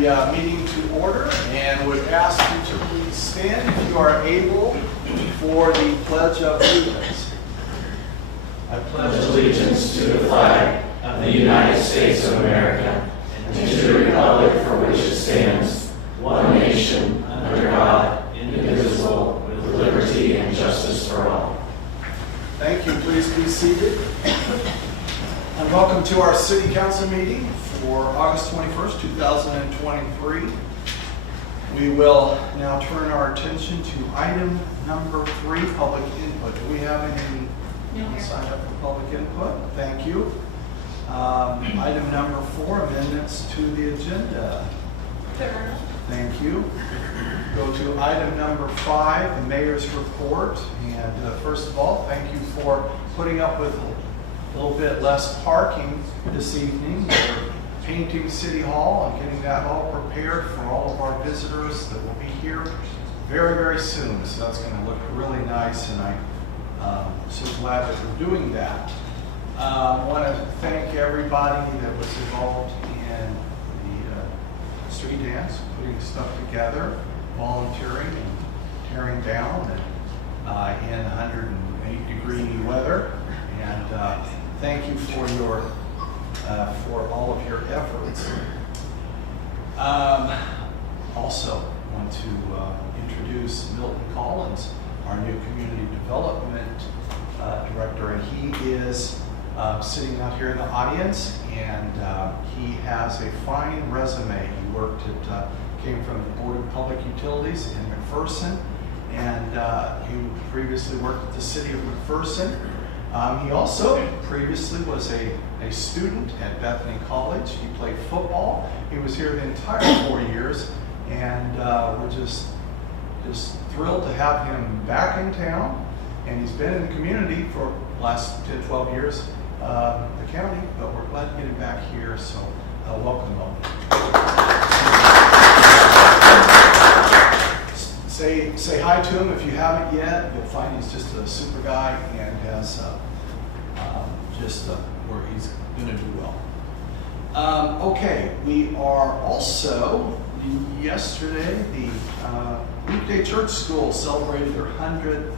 The meeting to order and would ask you to please stand if you are able for the Pledge of Allegiance. I pledge allegiance to the flag of the United States of America and to the republic for which it stands, one nation, under God, indivisible, with liberty and justice for all. Thank you. Please be seated. And welcome to our City Council meeting for August 21st, 2023. We will now turn our attention to item number 3, public input. Do we have any signed up for public input? Thank you. Item number 4, amendments to the agenda. Thank you. Go to item number 5, the mayor's report. And first of all, thank you for putting up with a little bit less parking this evening. We're painting City Hall and getting that all prepared for all of our visitors that will be here very, very soon. So that's going to look really nice, and I'm so glad that we're doing that. I want to thank everybody that was involved in the street dance, putting stuff together, volunteering and tearing down in 108-degree weather. And thank you for for all of your efforts. Also want to introduce Milton Collins, our new community development director, and he is sitting out here in the audience, and he has a fine resume. He worked at, came from the Board of Public Utilities in McPherson, and he previously worked at the City of McPherson. He also previously was a student at Bethany College. He played football. He was here the entire 4 years, and we're just thrilled to have him back in town. And he's been in the community for the last 10, 12 years, the county, but we're glad to get him back here, so welcome him. Say hi to him if you haven't yet. You'll find he's just a super guy and has where he's going to do well. Okay, we are also, yesterday, the Weekday Church School celebrated their 100th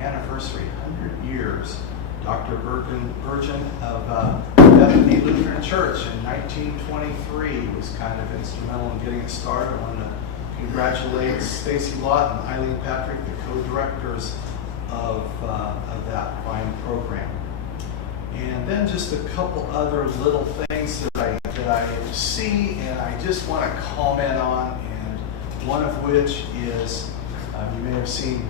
anniversary, 100 years. Dr. Virgin of Bethany Lutheran Church in 1923 was kind of instrumental in getting it started. I want to congratulate Stacy Lott and Eileen Patrick, the co-directors of that fine program. And then just a couple other little things that I see and I just want to comment on, and one of which is you may have seen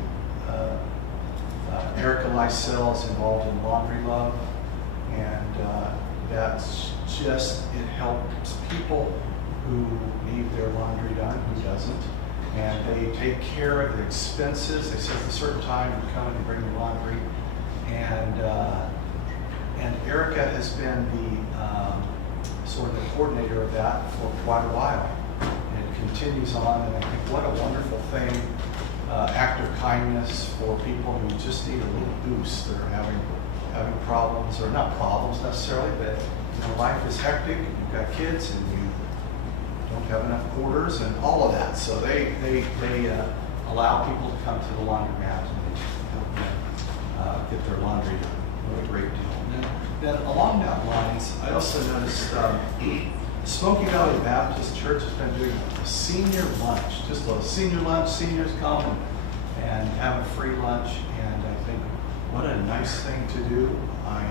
Erica Lysell is involved in Laundry Love, And that's just, it helps people who need their laundry done, who doesn't. And they take care of the expenses. They set a certain time to come and bring your laundry. And Erica has been the sort of the coordinator of that for quite a while. And it continues on, and I think what a wonderful thing, act of kindness for people who just need a little boost. They're having problems, or not problems necessarily, but life is hectic. You've got kids and you don't have enough quarters and all of that. So they allow people to come to the laundromat and they help them get their laundry done. What a great deal. And then along that lines, I also noticed Smoky Valley Baptist Church has been doing a senior lunch, just a senior lunch. Seniors come and have a free lunch, and I think what a nice thing to do. I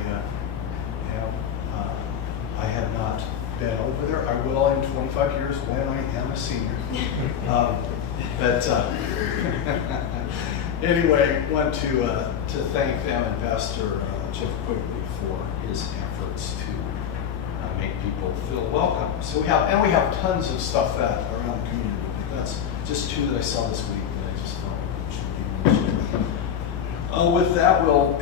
have not been over there. I will in 25 years when I am a senior. Anyway, want to thank them and Pastor Jeff Quigley for his efforts to make people feel welcome. So we have tons of stuff that around the community. But that's just two that I saw this week that I just thought should be mentioned. With that, we'll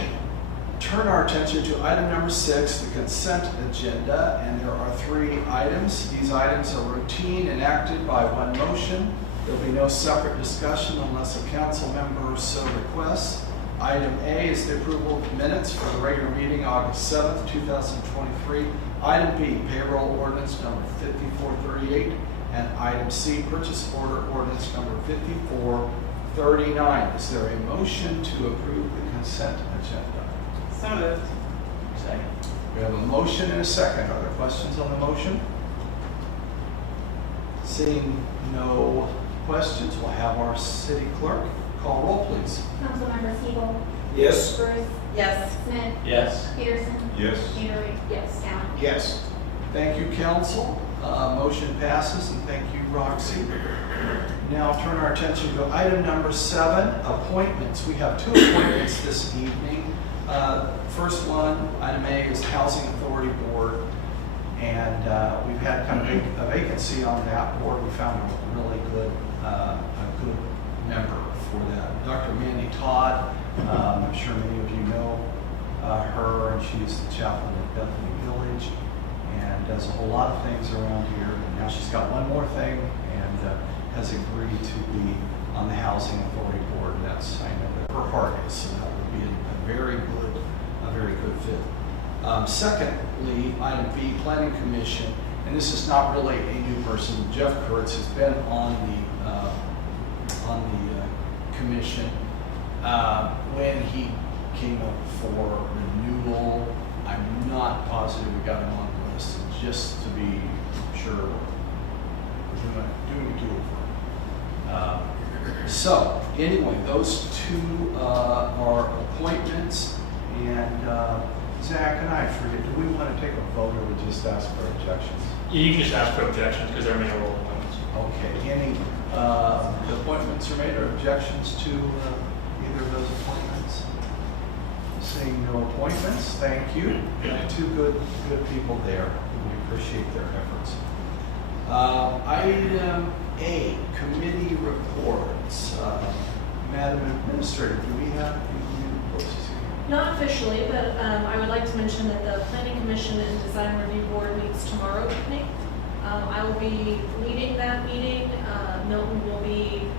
turn our attention to item number 6, the consent agenda, and there are 3 items. These items are routine and acted by one motion. There will be no separate discussion unless a council member so requests. Item A is the approval of minutes for the regular meeting August 7th, 2023. Item B, payroll ordinance number 5438, and item C, purchase order ordinance number 5439. Is there a motion to approve the consent agenda? So moved. Second. We have a motion and a second. Are there questions on the motion? Seeing no questions, we'll have our city clerk call roll, please. Councilmember Siebel, Yes. Bruce, Yes. Smith, Yes. Peterson, Yes. Gatorade, yes, Allen. Yes. Thank you, council. Motion passes, and thank you, Roxy. Now turn our attention to item number 7, appointments. We have 2 appointments this evening. First one, item A, is Housing Authority Board, and we've had kind of a vacancy on that board. We found a really good, member for that. Dr. Mandy Todd, I'm sure many of you know her, and she's the chaplain at Bethany Village, and does a whole lot of things around here. And now she's got one more thing, and has agreed to be on the Housing Authority Board. And that's, I know that her heart is, so that would be a very good fit. Secondly, item B, Planning Commission, and this is not really a new person. Jeff Kurtz has been on the commission. When he came up for renewal, I'm not positive we got him on the list, just to be sure we're doing a do-over. So anyway, those 2 are appointments, and Zach and I forget, do we want to take a vote or we just ask for objections? You can just ask for objections because they're mayoral appointments. Okay, any appointments are made or objections to either of those appointments? Seeing no appointments, thank you. We have 2 good people there. We appreciate their efforts. Item A, committee reports. Madam Administrator, do we have any committee reports? Not officially, but I would like to mention that the Planning Commission and Design Review Board meets tomorrow evening. I will be leading that meeting. Milton will be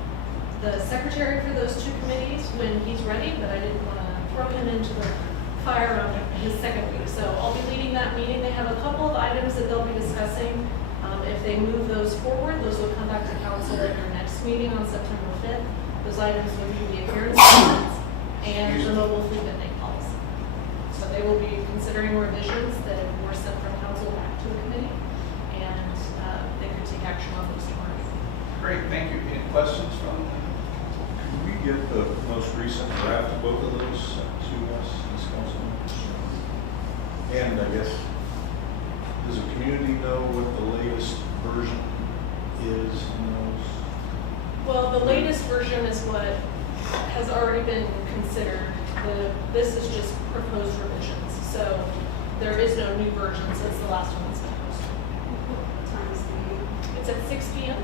the secretary for those 2 committees when he's ready, but I didn't want to throw him into the fire on his second week. So I'll be leading that meeting. They have a couple of items that they'll be discussing. If they move those forward, those will come back to council at your next meeting on September 5th. Those items will be the appearance limits and the mobile food vending policy. So they will be considering revisions that were sent from council back to the committee, and they could take action on those tomorrow. Great, thank you. Any questions from the Can we get the most recent draft of both of those to us, this council? And I guess, does the community know what the latest version is in those? Well, the latest version is what has already been considered. This is just proposed revisions. So there is no new version since the last one was posted. What time is the meeting? It's at 6 p.m.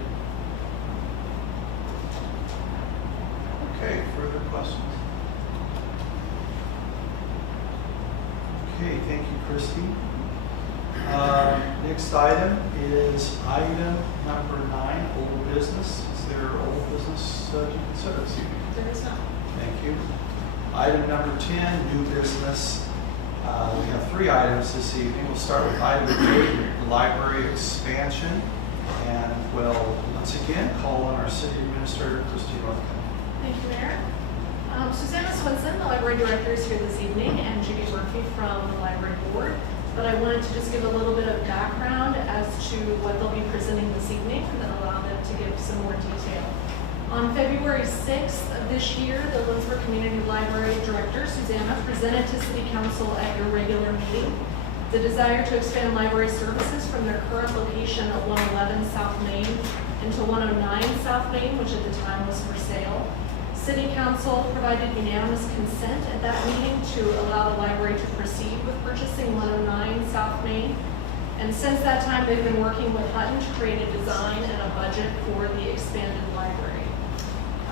Okay, further questions? Okay, thank you, Christy. Next item is item number 9, old business. Is there old business to consider this evening? There is not. Thank you. Item number 10, new business. We have 3 items this evening. We'll start with item 8, library expansion. And we'll once again call on our city administrator, Christy Northcott. Thank you, Mayor. Susanna Swinson, the library director, is here this evening, and Judy Murphy from the library board. But I wanted to just give a little bit of background as to what they'll be presenting this evening, and then allow them to give some more detail. On February 6th of this year, the Lindsborg Community Library Director, Susanna, presented to City Council at your regular meeting the desire to expand library services from their current location at 111 South Main into 109 South Main, which at the time was for sale. City Council provided unanimous consent at that meeting to allow the library to proceed with purchasing 109 South Main. And since that time, they've been working with Hutton to create a design and a budget for the expanded library.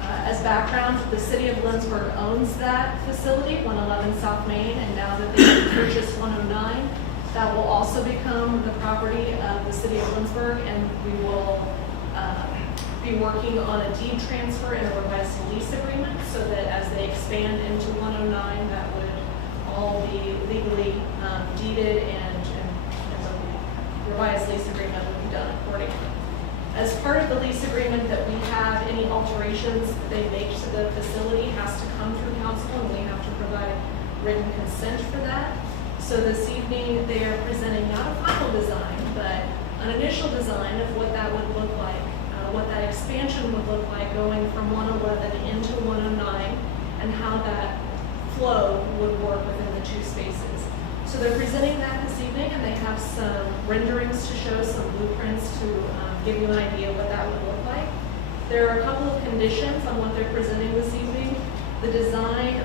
As background, the city of Lindsborg owns that facility, 111 South Main, and now that they've purchased 109, that will also become the property of the city of Lindsborg, and we will be working on a deed transfer and a revised lease agreement so that as they expand into 109, that would all be legally deeded and the revised lease agreement would be done accordingly. As part of the lease agreement that we have, any alterations that they make to the facility has to come through council, and we have to provide written consent for that. So this evening, they are presenting not a final design, but an initial design of what that would look like, what that expansion would look like going from 111 into 109, and how that flow would work within the 2 spaces. So they're presenting that this evening, and they have some renderings to show, some blueprints to give you an idea of what that would look like. There are a couple of conditions on what they're presenting this evening. The design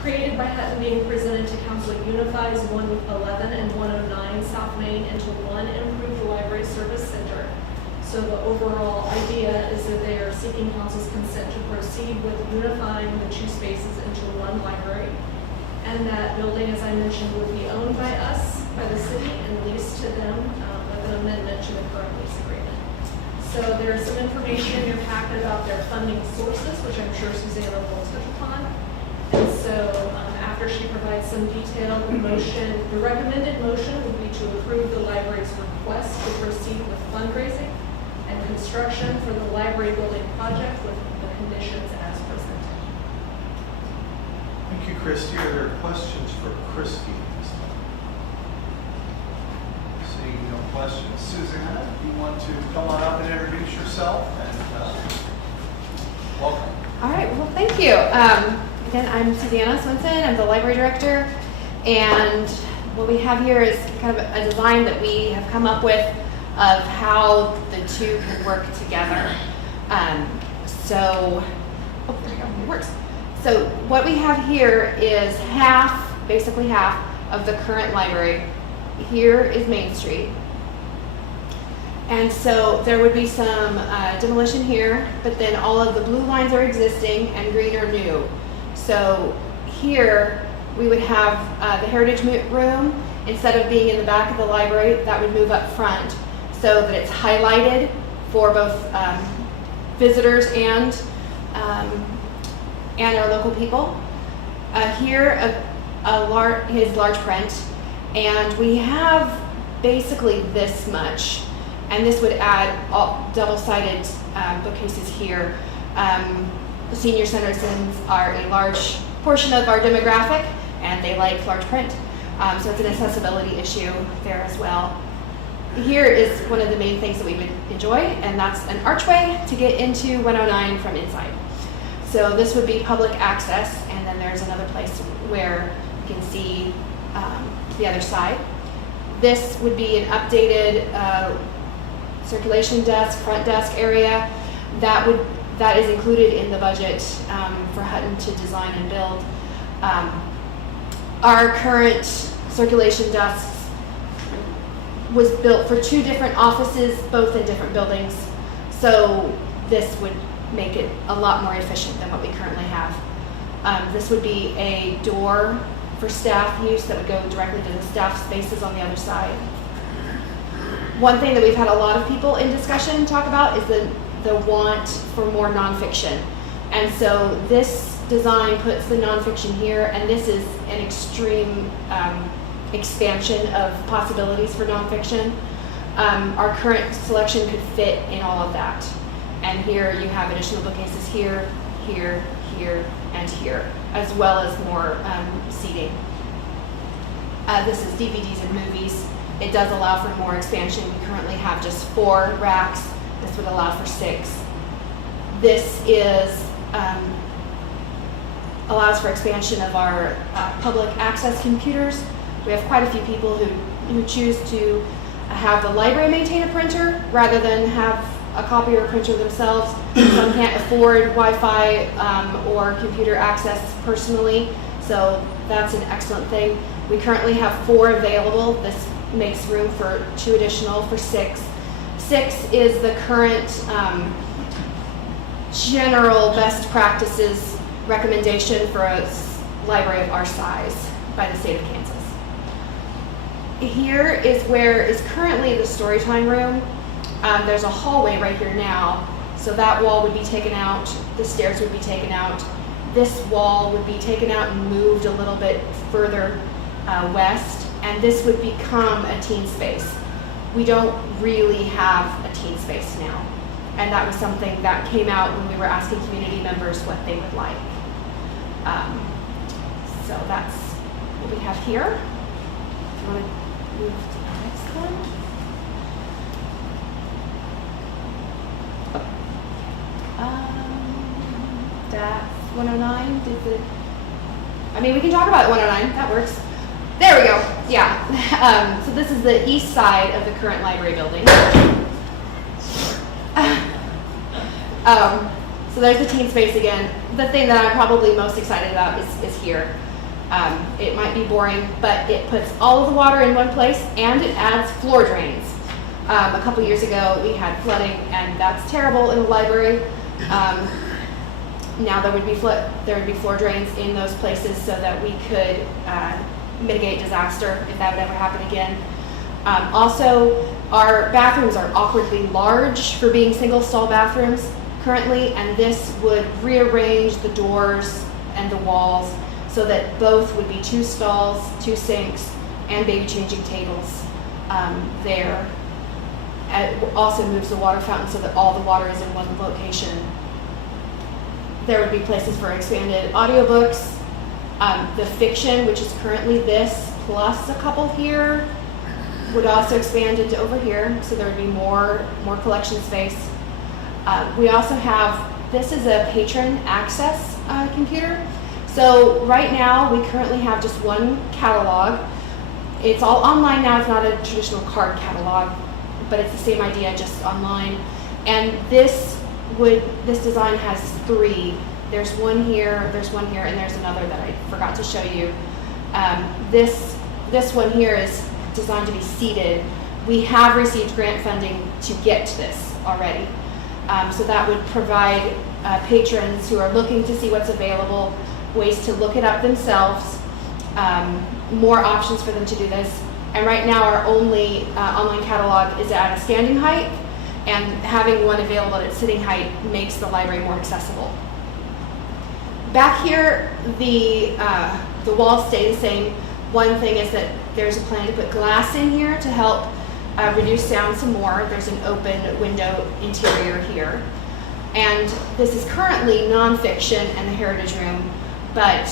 created by Hutton being presented to council unifies 111 and 109 South Main into one improved library service center. So the overall idea is that they are seeking council's consent to proceed with unifying the 2 spaces into one library. And that building, as I mentioned, would be owned by us, by the city, and leased to them with an amendment to the current lease agreement. So there's some information in your packet about their funding sources, which I'm sure Susanna will touch upon. And so after she provides some detail, the recommended motion would be to approve the library's request to proceed with fundraising and construction for the library building project with the conditions as presented. Thank you, Christy. Are there questions for Christy? Seeing no questions. Susanna, you want to come on up and introduce yourself? And welcome. All right, well, thank you. Again, I'm Susanna Swinson. I'm the library director. And what we have here is kind of a design that we have come up with of how the 2 can work together. There we go, it works. So what we have here is basically half of the current library. Here is Main Street. And so there would be some demolition here, but then all of the blue lines are existing and green are new. So here we would have the Heritage Room, instead of being in the back of the library, that would move up front so that it's highlighted for both visitors and our local people. Here is large print, and we have basically this much. And this would add all double-sided bookcases here. Senior citizens are a large portion of our demographic, and they like large print. So it's an accessibility issue there as well. Here is one of the main things that we would enjoy, and that's an archway to get into 109 from inside. So this would be public access, and then there's another place where you can see the other side. This would be an updated circulation desk, front desk area. That is included in the budget for Hutton to design and build. Our current circulation desks, was built for 2 different offices, both in different buildings. So this would make it a lot more efficient than what we currently have. This would be a door for staff use that would go directly to the staff spaces on the other side. One thing that we've had a lot of people in discussion talk about is the want for more nonfiction. And so this design puts the nonfiction here, and this is an extreme expansion of possibilities for nonfiction. Our current selection could fit in all of that. And here you have additional bookcases here, here, here, and here, as well as more seating. This is DVDs and movies. It does allow for more expansion. We currently have just 4 racks. This would allow for 6. This is allows for expansion of our public access computers. We have quite a few people who choose to have the library maintain a printer rather than have a copier or printer themselves. Some can't afford Wi-Fi or computer access personally, so that's an excellent thing. We currently have 4 available. This makes room for 2 additional for 6. 6 is the current general best practices recommendation for a library of our size by the state of Kansas. Here is where is currently the storytime room. There's a hallway right here now, so that wall would be taken out, the stairs would be taken out, this wall would be taken out and moved a little bit further west, and this would become a teen space. We don't really have a teen space now, and that was something that came out when we were asking community members what they would like. So that's what we have here. If you want to move to the next one. That's 109. We can talk about 109. That works. There we go. Yeah. So this is the east side of the current library building. So there's the teen space again. The thing that I'm probably most excited about is here. It might be boring, but it puts all of the water in one place and it adds floor drains. A couple years ago we had flooding, and that's terrible in a library. Now there would be floor drains in those places so that we could mitigate disaster if that would ever happen again. Also, our bathrooms are awkwardly large for being single stall bathrooms currently, and this would rearrange the doors and the walls so that both would be 2 stalls, 2 sinks, and baby changing tables there. It also moves the water fountain so that all the water is in one location. There would be places for expanded audiobooks. The fiction, which is currently this, plus a couple here, would also expand into over here, so there would be more collection space. We also have, this is a patron access computer. So right now, we currently have just 1 catalog. It's all online now. It's not a traditional card catalog, but it's the same idea, just online. And this design has 3. There's one here, and there's another that I forgot to show you. This one here is designed to be seated. We have received grant funding to get to this already. So that would provide patrons who are looking to see what's available ways to look it up themselves, more options for them to do this. And right now our only online catalog is at a standing height, and having one available at sitting height makes the library more accessible. Back here, the walls stay the same. One thing is that there's a plan to put glass in here to help reduce sound some more. There's an open window interior here. And this is currently nonfiction and the heritage room, but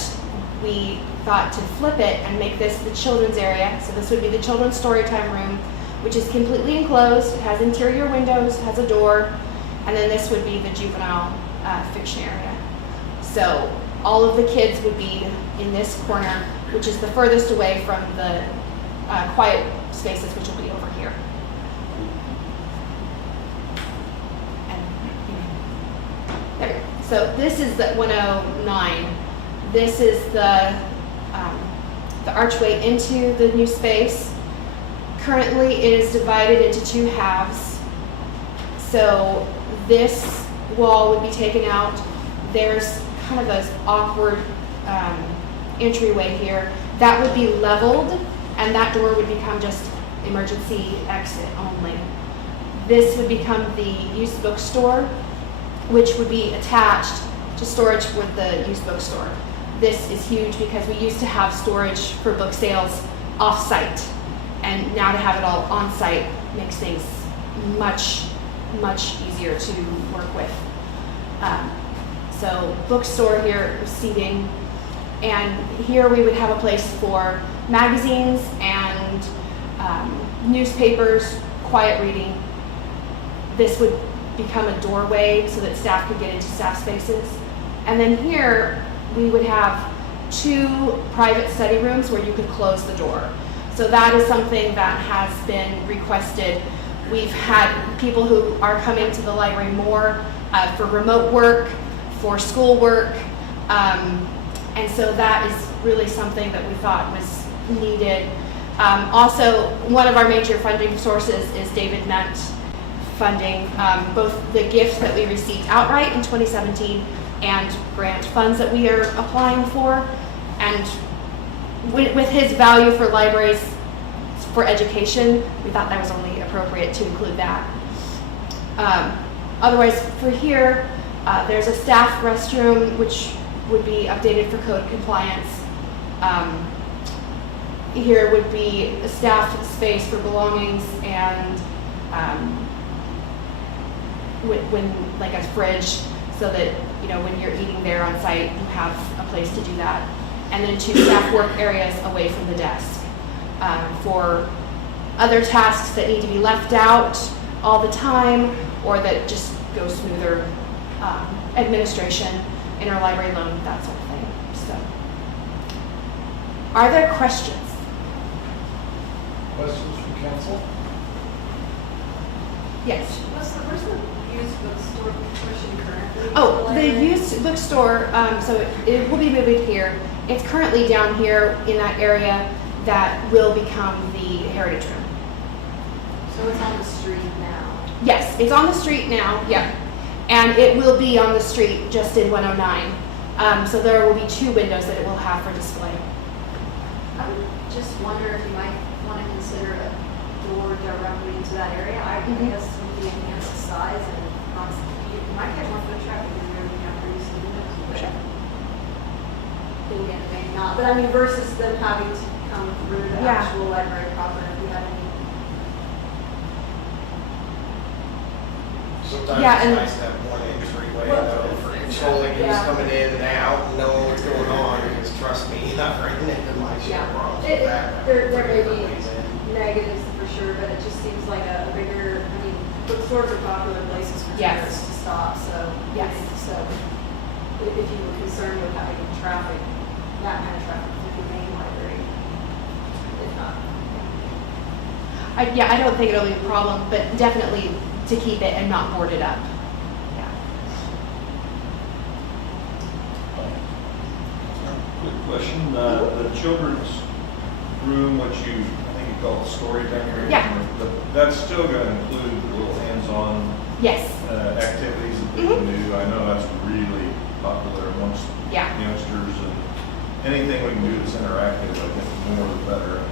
we thought to flip it and make this the children's area. So this would be the children's storytime room, which is completely enclosed. It has interior windows, has a door, and then this would be the juvenile fiction area. So all of the kids would be in this corner, which is the furthest away from the quiet spaces, which will be over here. And there we go. So this is the 109. This is the the archway into the new space. Currently, it is divided into two halves. So this wall would be taken out. There's kind of an awkward entryway here. That would be leveled, and that door would become just emergency exit only. This would become the used bookstore, which would be attached to storage with the used bookstore. This is huge because we used to have storage for book sales off-site, and now to have it all on-site makes things much easier to work with. So bookstore here, seating, and here we would have a place for magazines and newspapers, quiet reading. This would become a doorway so that staff could get into staff spaces. And then here we would have 2 private study rooms where you could close the door. So that is something that has been requested. We've had people who are coming to the library more for remote work, for school work, and so that is really something that we thought was needed. Also, one of our major funding sources is David Nutt funding, both the gifts that we received outright in 2017 and grant funds that we are applying for. And with his value for libraries for education, we thought that was only appropriate to include that. Otherwise, for here, there's a staff restroom which would be updated for code compliance. Here would be a staff space for belongings and when like a fridge, so that when you're eating there on site, you have a place to do that. And then 2 staff work areas away from the desk for other tasks that need to be left out all the time or that just go smoother, administration, interlibrary loan, that sort of thing. So, are there questions? Questions from council? Yes. Where's the used bookstore portion currently? Oh, the used bookstore, so it will be moving here. It's currently down here in that area that will become the heritage room. So it's on the street now. Yes, it's on the street now, yeah. And it will be on the street just in 109. So there will be 2 windows that it will have for display. I would just wonder if you might want to consider a door directly into that area. I guess with the enhanced size and you might get more foot traffic in there than you have previously. Sure. Again, maybe not. But I mean, versus them having to come through the Yeah. actual library proper, if we had any. Sometimes Yeah, it's and- nice to have one entryway, Well, though, for controlling who's yeah. coming in and out, and knowing what's going on, because trust me, I've run into my share Yeah. problems with that. There may be Ways in. negatives for sure, but it just seems like a bigger, I mean, bookstores are popular places for Yes. tourists to stop, so. Yes. So if you were concerned with having traffic, that kind of traffic through the main library, if not. I don't think it'll be a problem, but definitely to keep it and not board it up. Yeah. Quick question, the children's room, which I think you call it story time area. Yeah. That's still going to include the little hands-on Yes. activities that they can do. I know that's really popular amongst Yeah. youngsters, and anything we can do that's interactive, I think the more the better. And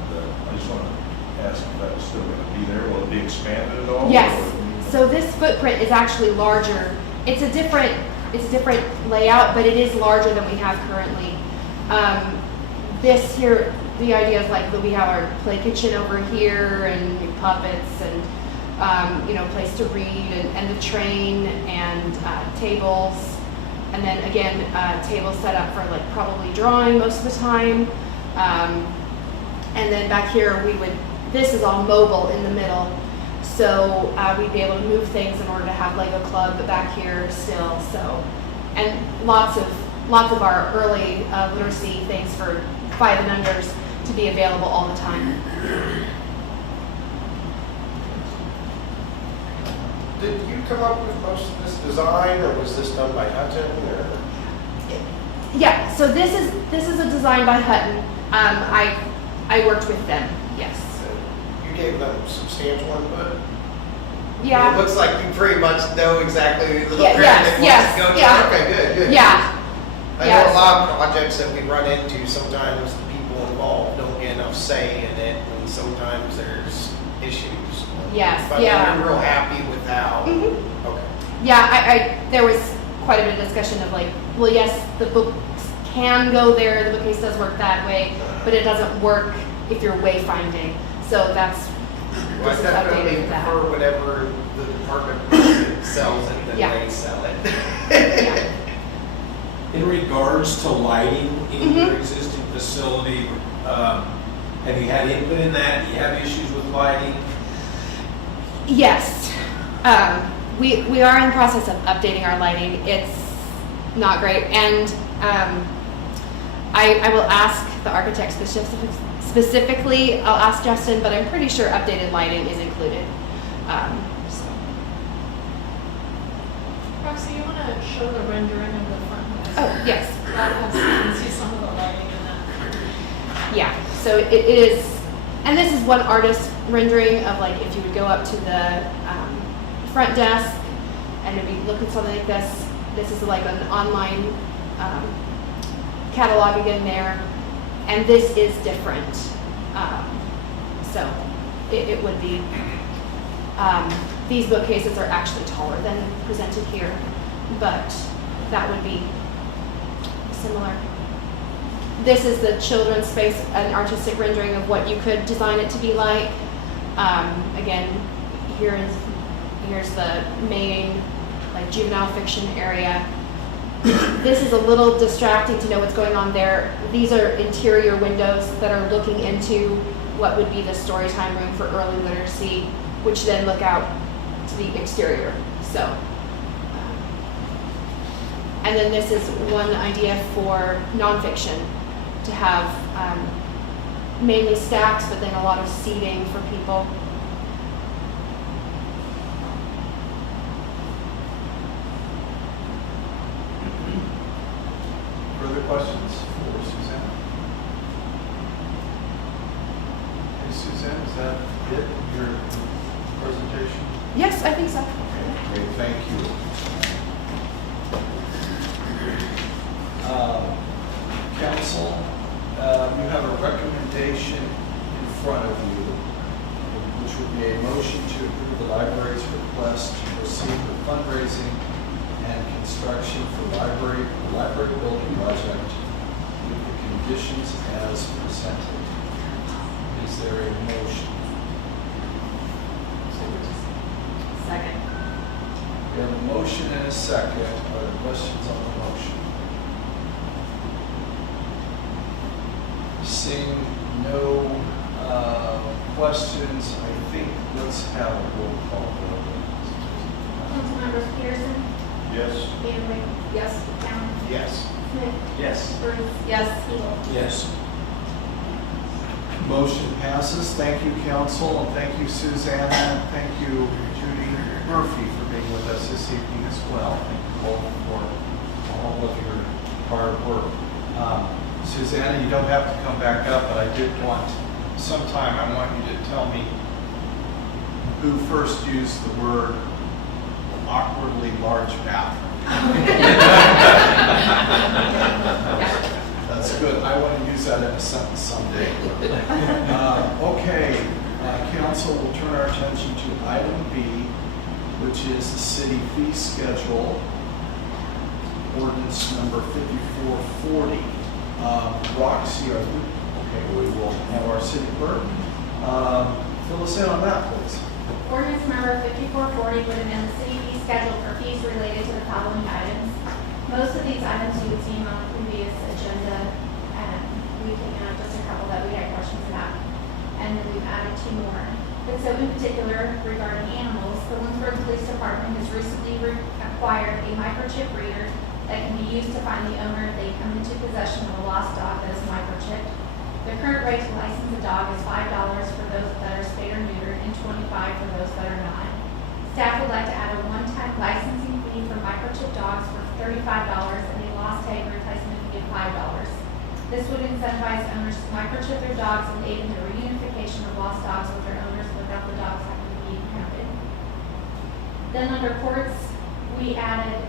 I just want to ask if that's still going to be there. Will it be expanded at all? Yes. Or- So this footprint is actually larger. It's a different layout, but it is larger than we have currently. This here, the idea is like that we have our play kitchen over here and puppets and place to read and the train and tables, and then again tables set up for like probably drawing most of the time. And then back here this is all mobile in the middle. So we'd be able to move things in order to have Lego Club back here still. So, and lots of our early literacy things for 5 and unders to be available all the time. Did you come up with most of this design, or was this done by Hudson, or? Yeah, so this is a design by Hutton. I worked with them, yes. So you gave them substantial input? It Yeah, looks like you pretty much know exactly the Yeah, area yes, that wants to go to. yeah. Okay, good. yeah, I yes. know a lot of projects that we run into, sometimes the people involved don't get enough say in it, and sometimes there's issues. Yes, But yeah. you're real happy with how, Mhm. okay. Yeah, there was quite a bit of discussion of like, well, yes, the books can go there, the bookcase does work that way, but it doesn't work if you're wayfinding. So that's, Well, I this is definitely updated with that. prefer whatever the department sells it than Yeah. they sell it. Yeah. In regards to lighting in Mhm. your existing facility, have you had input in that? Do you have issues with lighting? Yes. We are in the process of updating our lighting. It's not great. And I will ask the architect specifically, I'll ask Justin, but I'm pretty sure updated lighting is included. So. Roxy, you want to show the rendering of the front? Oh, yes. That has, you can see some of the lighting in that. Yeah, so it is, and this is one artist rendering of like if you would go up to the front desk and maybe look at something like this. This is like an online catalog again there, and this is different. So it would be, these bookcases are actually taller than presented here, but that would be similar. This is the children's space, an artistic rendering of what you could design it to be like. Again, here's the main like juvenile fiction area. This is a little distracting to know what's going on there. These are interior windows that are looking into what would be the story time room for early literacy, which then look out to the exterior. So, and then this is one idea for nonfiction, to have mainly stacks, but then a lot of seating for people. Further questions for Suzanne? Hey, Suzanne, is that it, your presentation? Yes, I think so. Okay, great, thank you. Council, you have a recommendation in front of you, which would be a motion to approve the library's request to proceed with fundraising and construction for the library building project with the conditions as presented. Is there a motion? Second. We have a motion and a second. Are there questions on the motion? Seeing no questions, I think let's have a roll call vote. Councilmembers Peterson, Yes. Danway, Yes. Allen, Yes. Smith, Yes. Bruce, Yes. Siegel. Yes. Motion passes. Thank you, council, and thank you, Susanna, and thank you, Judy Murphy, for being with us this evening as well. Thank you both for all of your hard work. Susanna, you don't have to come back up, but I did want, sometime I want you to tell me who first used the word awkwardly large bathroom. That's good. I want to use that in a sentence someday. Okay, council will turn our attention to item B, which is the city fee schedule, ordinance number 5440. Roxy, are you? Okay, we will have our city clerk fill us in on that, please. Ordinance number 5440 would amend the city fee schedule for fees related to the following items. Most of these items you would see on the previous agenda, and we've taken out just a couple that we had questions about, and then we've added 2 more. But so in particular, regarding animals, the Lindsborg Police Department has recently acquired a microchip reader that can be used to find the owner if they come into possession of a lost dog that is microchipped. The current rate to license a dog is $5 for those that are spayed or neutered and $25 for those that are not. Staff would like to add a one-time licensing fee for microchip dogs for $35 and a lost tag replacement fee of $25. This would incentivize owners to microchip their dogs and aid in the reunification of lost dogs with their owners without the dogs having to be counted. Then under courts, we added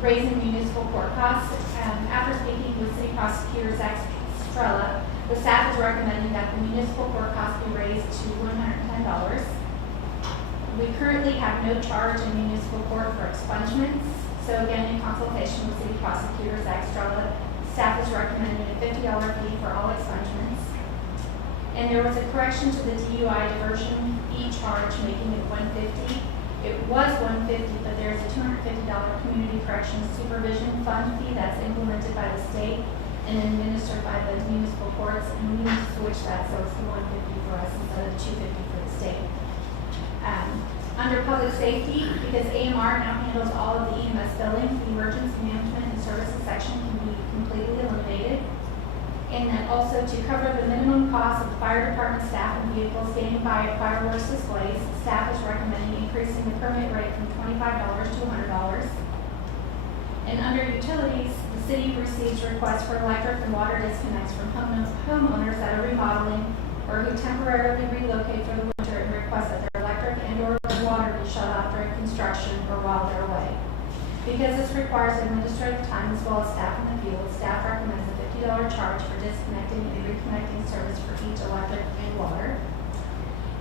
raising municipal court costs. After speaking with City Prosecutor Zach Strella, the staff is recommending that the municipal court costs be raised to $110. We currently have no charge in municipal court for expungements. So again, in consultation with City Prosecutor Zach Strella, staff is recommending a $50 fee for all expungements. And there was a correction to the DUI diversion fee charge, making it $150. It was $150, but there's a $250 community corrections supervision fund fee that's implemented by the state and administered by the municipal courts, and we need to switch that so it's the $150 for us instead of the $250 for the state. Under public safety, because AMR now handles all of the EMS billing, the emergency management and services section can be completely eliminated. And then also to cover the minimum cost of the fire department staff and vehicles standing by at fireworks displays, staff is recommending increasing the permit rate from $25 to $100. And under utilities, the city receives requests for electric and water disconnects from homeowners that are remodeling or who temporarily relocate for the winter and request that their electric and or water be shut off during construction or while they're away. Because this requires administrative time as well as staff in the field, staff recommends a $50 charge for disconnecting and reconnecting service for each electric and water.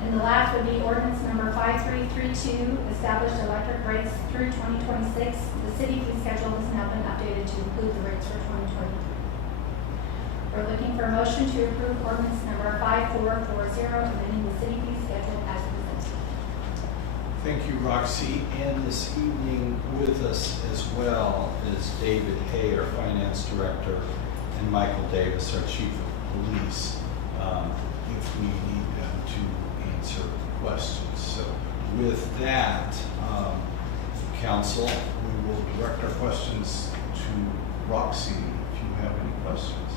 And the last would be ordinance number 5332, established electric rates through 2026. The city fee schedule has now been updated to include the rates for 2023. We're looking for a motion to approve ordinance number 5440, amending the city fee schedule as presented. Thank you, Roxy. And this evening with us as well is David Hay, our Finance Director, and Michael Davis, our Chief of Police, if we need them to answer questions. So with that, Council, we will direct our questions to Roxy if you have any questions.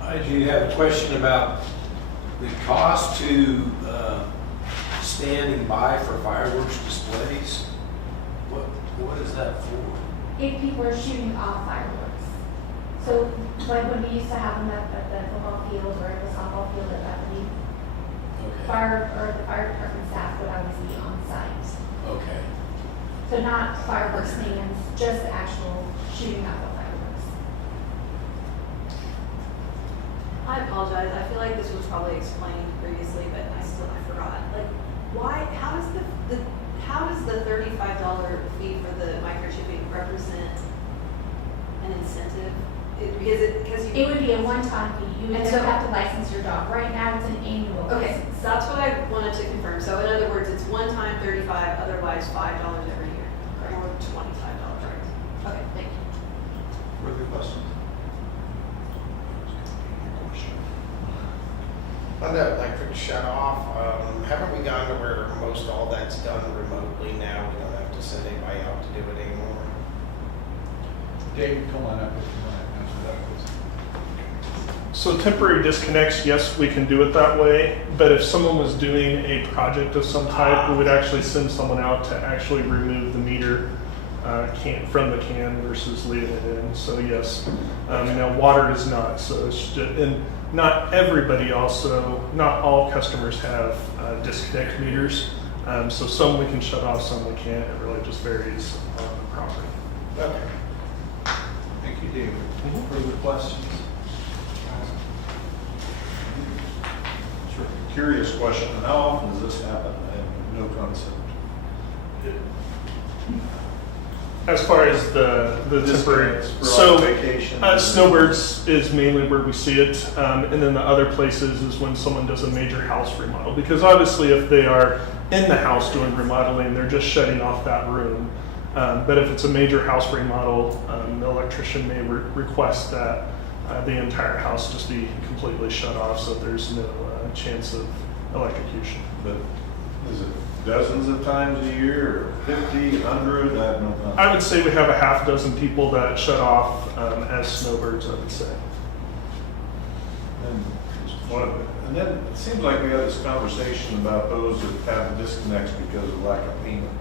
I do have a question about the cost to standing by for fireworks displays. What is that for? If people are shooting off fireworks. So like when we used to have them at the football field or at the softball field at Bethany, Okay. the fire department staff would always be on site. Okay. So not fireworks stands, just the actual shooting off of fireworks. I apologize, I feel like this was probably explained previously, but I forgot. Like, why, how does the $35 fee for the microchipping represent an incentive? Because you. It would be a one-time fee. You would And never so- have to license your dog. Right now, it's an annual. Okay, license. so that's what I wanted to confirm. So in other words, it's one time 35, otherwise $5 every year, or $25, right? Okay, thank you. Further questions? On the electric shut off, haven't we gone to where most all that's done remotely now? We don't have to send anybody out to do it anymore. David, come on up if you want to answer that, please. So temporary disconnects, yes, we can do it that way, but if someone was doing a project of some type, we would actually send someone out to actually remove the meter can from the can versus leaving it in. So yes, now water is not, so it's just, and not everybody also, not all customers have disconnect meters. So some we can shut off, some we can't. It really just varies on the property. Okay. Thank you, David. Further questions? Sure. Curious question, how often does this happen? I have no concept. As far as the temporary, Disconnects for so like vacation. snowbirds is mainly where we see it, and then the other places is when someone does a major house remodel. Because obviously, if they are in the house doing remodeling, they're just shutting off that room. But if it's a major house remodel, the electrician may request that the entire house just be completely shut off, so there's no chance of electrocution. But is it dozens of times a year, or 50, 100? I have no concept. I would say we have a half dozen people that shut off as snowbirds, I would say. And then it seems like we had this conversation about those that have disconnects because of lack of payment.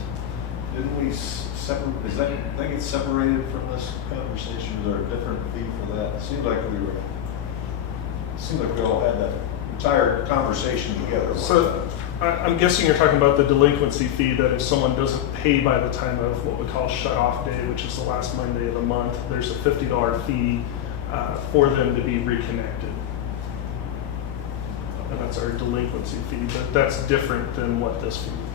didn't we separate, is that, that gets separated from this conversation? Is there a different fee for that? It seemed like we all had that entire conversation together. So I'm guessing you're talking about the delinquency fee, that if someone doesn't pay by the time of what we call shut-off day, which is the last Monday of the month, there's a $50 fee for them to be reconnected. And that's our delinquency fee, but that's different than what this fee would be.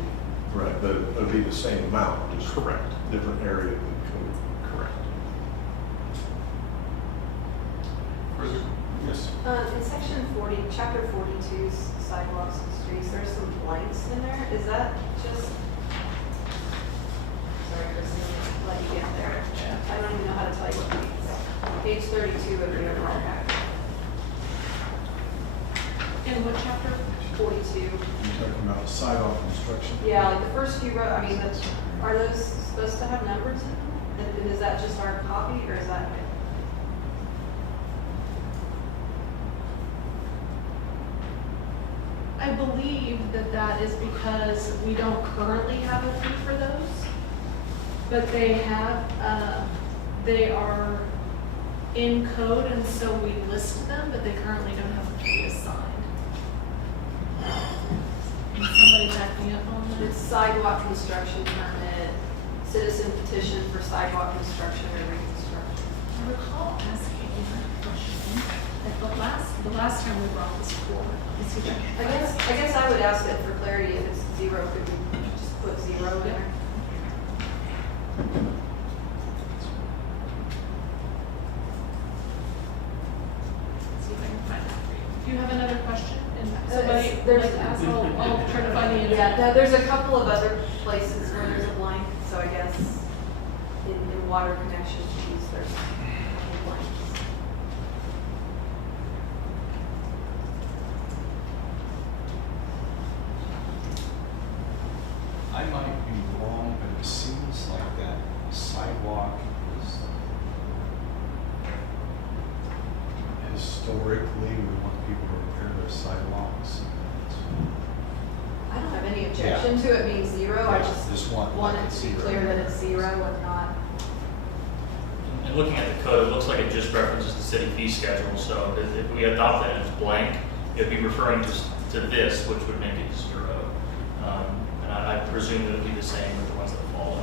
Right, but it would be the same amount, just Correct. different area of the code. Correct. Yes. In section 40, chapter 42, sidewalks and streets, there's some blanks in there. Is that just, sorry, Kristen, let you get there. I don't even know how to tell you what page 32 of your overall packet. In what chapter? 42. You're talking about sidewalk construction. Yeah, like the first few rows, I mean, are those supposed to have numbers in them? And is that just our copy, or is that? I believe that that is because we don't currently have a fee for those, but they have, they are in code, and so we list them, but they currently don't have a fee assigned. Can somebody back me up on that? It's sidewalk construction permit, citizen petition for sidewalk construction or reconstruction. I recall asking that question at the last time we brought this forward. Let me see if I guess I would ask that for clarity, if it's zero, could we just put zero in there? see if I can find that for you. Do you have another question? And somebody would there's- like to ask, I'll try to find the answer. Yeah, no, there's a couple of other places where there's a blank, so I guess in water connection fees, there's a couple blanks. I might be wrong, but it seems like that sidewalk is historically, we want people to repair their sidewalks. I don't have any objection to it being zero, I just want wanted like to a be zero. clear that it's zero and not. And looking at the code, it looks like it just references the city fee schedule, so if we adopt that as blank, it'd be referring to this, which would make it 0. And I presume it would be the same with the ones that follow.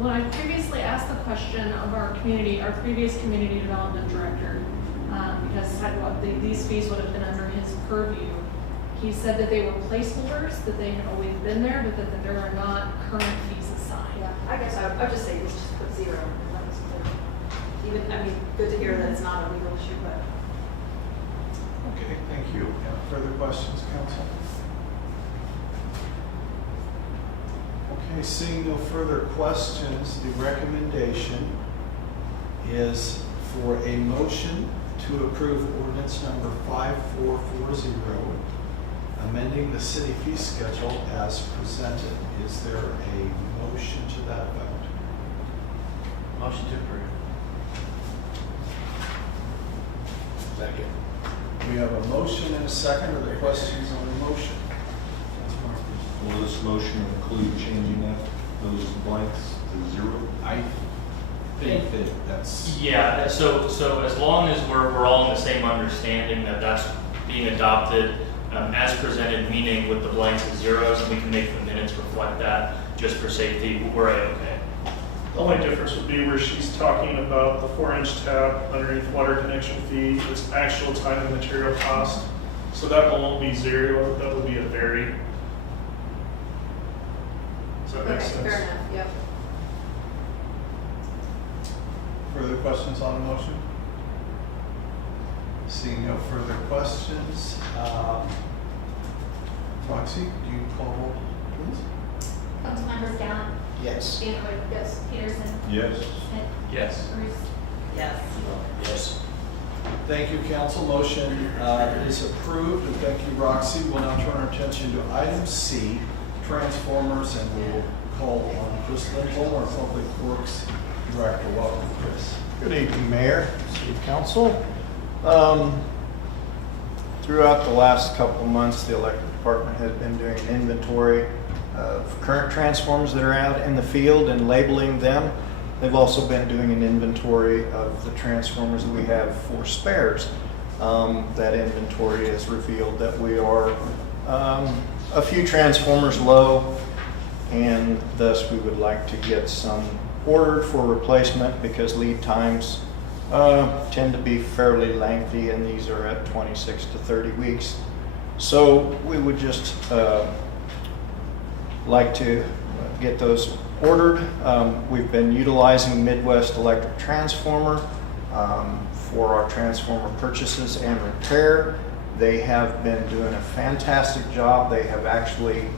When I previously asked the question of our previous community development director, because sidewalk, these fees would have been under his purview, he said that they were placeholders, that they had always been there, but that there are not current fees assigned. Yeah, I guess I would just say just put zero, because that was clear. Even, I mean, good to hear that it's not a legal issue, but. Okay, thank you. Further questions, council? Okay, seeing no further questions, the recommendation is for a motion to approve ordinance number 5440, amending the city fee schedule as presented. Is there a motion to that effect? Motion to approve. Second. We have a motion and a second. Are there questions on the motion? Will this motion include changing those blanks to 0? I think that that's. Yeah, so as long as we're all in the same understanding that that's being adopted as presented, meaning with the blanks and zeros, and we can make the minutes reflect that just for safety, we're okay. The only difference would be where she's talking about the 4-inch tab underneath water connection fee, it's actual time and material cost. So that one won't be 0, that would be a vary. Does that make Okay, sense? fair enough, yep. Further questions on the motion? Seeing no further questions, Roxy, do you call roll, please? Councilmembers Gallant, Yes. Danwood, Yes. Peterson, Yes. Smith, Yes. Bruce, Yes. Siebel. Yes. Thank you, council. Motion is approved, and thank you, Roxy. We'll now turn our attention to item C, transformers, and we will call on Chris Lindsborg, our Public Works Director. Welcome, Chris. Good evening, Mayor, City Council. Throughout the last couple of months, the electric department has been doing an inventory of current transformers that are out in the field and labeling them. They've also been doing an inventory of the transformers that we have for spares. That inventory has revealed that we are a few transformers low, and thus we would like to get some ordered for replacement because lead times tend to be fairly lengthy, and these are at 26 to 30 weeks. So we would just like to get those ordered. We've been utilizing Midwest Electric Transformer for our transformer purchases and repair. They have been doing a fantastic job. They have actually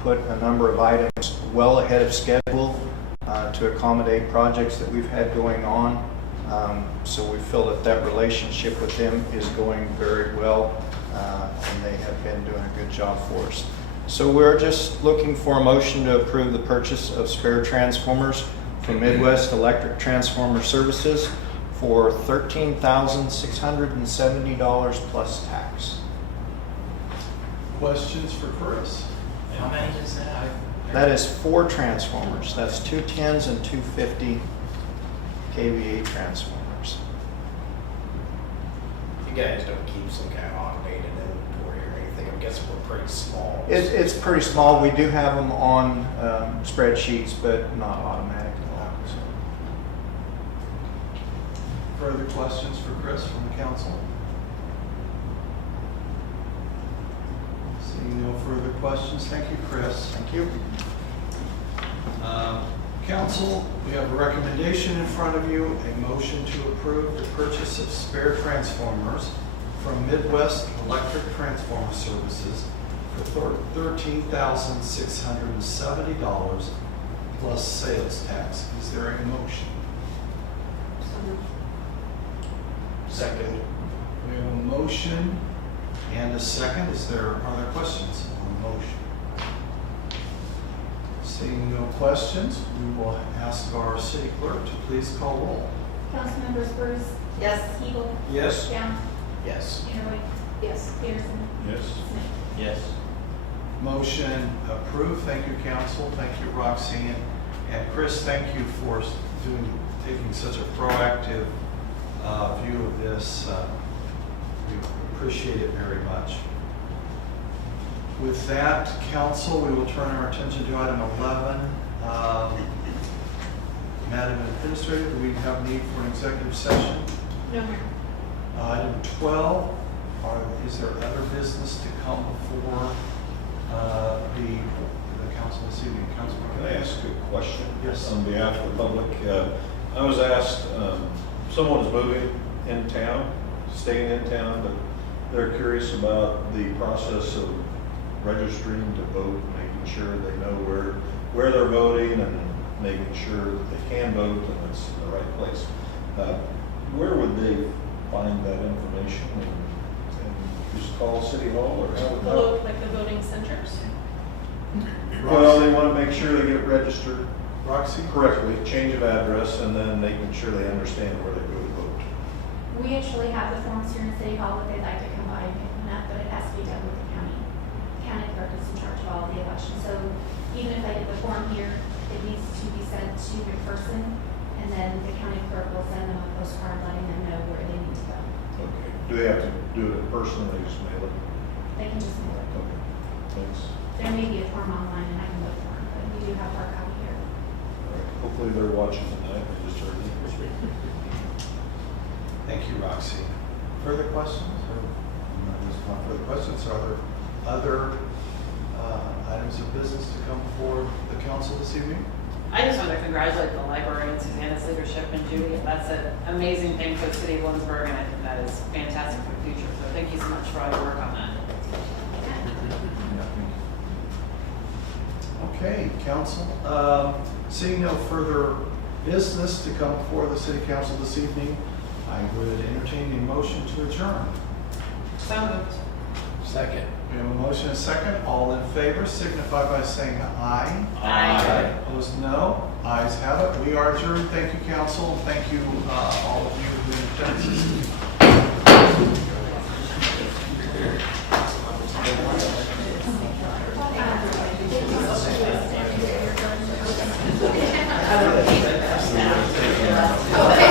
put a number of items well ahead of schedule to accommodate projects that we've had going on. So we feel that that relationship with them is going very well, and they have been doing a good job for us. So we're just looking for a motion to approve the purchase of spare transformers from Midwest Electric Transformer Services for $13,670 plus tax. Questions for Chris? How many is that? That is 4 transformers. That's 2 10s and 250 kVA transformers. You guys don't keep some kind of automated inventory or anything? I'm guessing we're pretty small. It's pretty small. We do have them on spreadsheets, but not automatic at all. So. Further questions for Chris from the council? Seeing no further questions, thank you, Chris. Thank you. Council, we have a recommendation in front of you, a motion to approve the purchase of spare transformers from Midwest Electric Transformer Services for $13,670 plus sales tax. Is there a motion? Second. We have a motion and a second. Are there questions on the motion? Seeing no questions, we will ask our city clerk to please call roll. Councilmembers Bruce, Yes. Eagle, Yes. Young, Yes. Inderwick, Yes. Peterson, Yes. Smith. Yes. Motion approved. Thank you, council. Thank you, Roxanne. And Chris, thank you for taking such a proactive view of this. We appreciate it very much. With that, council, we will turn our attention to item 11. Madam Administrator, do we have need for an executive session? No, Mayor. Item 12, is there other business to come before the council this evening? Councilman? Can I ask a question? Yes. On behalf of the public, I was asked, someone is moving in town, staying in town, but they're curious about the process of registering to vote, making sure they know where they're voting and making sure that they can vote and it's in the right place. Where would they find that information? And just call City Hall or how would that? Like the voting centers. Well, they want to make sure they get registered Roxy? correctly, change of address, and then making sure they understand where they go to vote. We actually have the forms here in City Hall that they'd like to come by and pick them up, but it has to be done with the county. County clerk is in charge of all of the elections, so even if I get the form here, it needs to be sent to the person, and then the county clerk will send them a postcard letting them know where they need to go. Okay. Do they have to do it in person or they just mail it? They can just mail it. Okay. Thanks. There may be a form online and I can vote for them, but we do have our copy here. All right. Hopefully they're watching tonight. I just heard it. Thank you, Roxy. Further questions? There's not further questions. Are there other items of business to come before the council this evening? I just want to congratulate the library and Susanna's leadership and Judy. That's an amazing thing for the city of Lindsborg, and I think that is fantastic for the future. So thank you so much for all your work on that. Okay, council. Seeing no further business to come before the city council this evening, I would entertain a motion to adjourn. So moved. Second. We have a motion and a second. All in favor signify by saying aye. Aye. Opposed, no. Ayes have it. We are adjourned. Thank you, council. Thank you, all of you who attended this evening.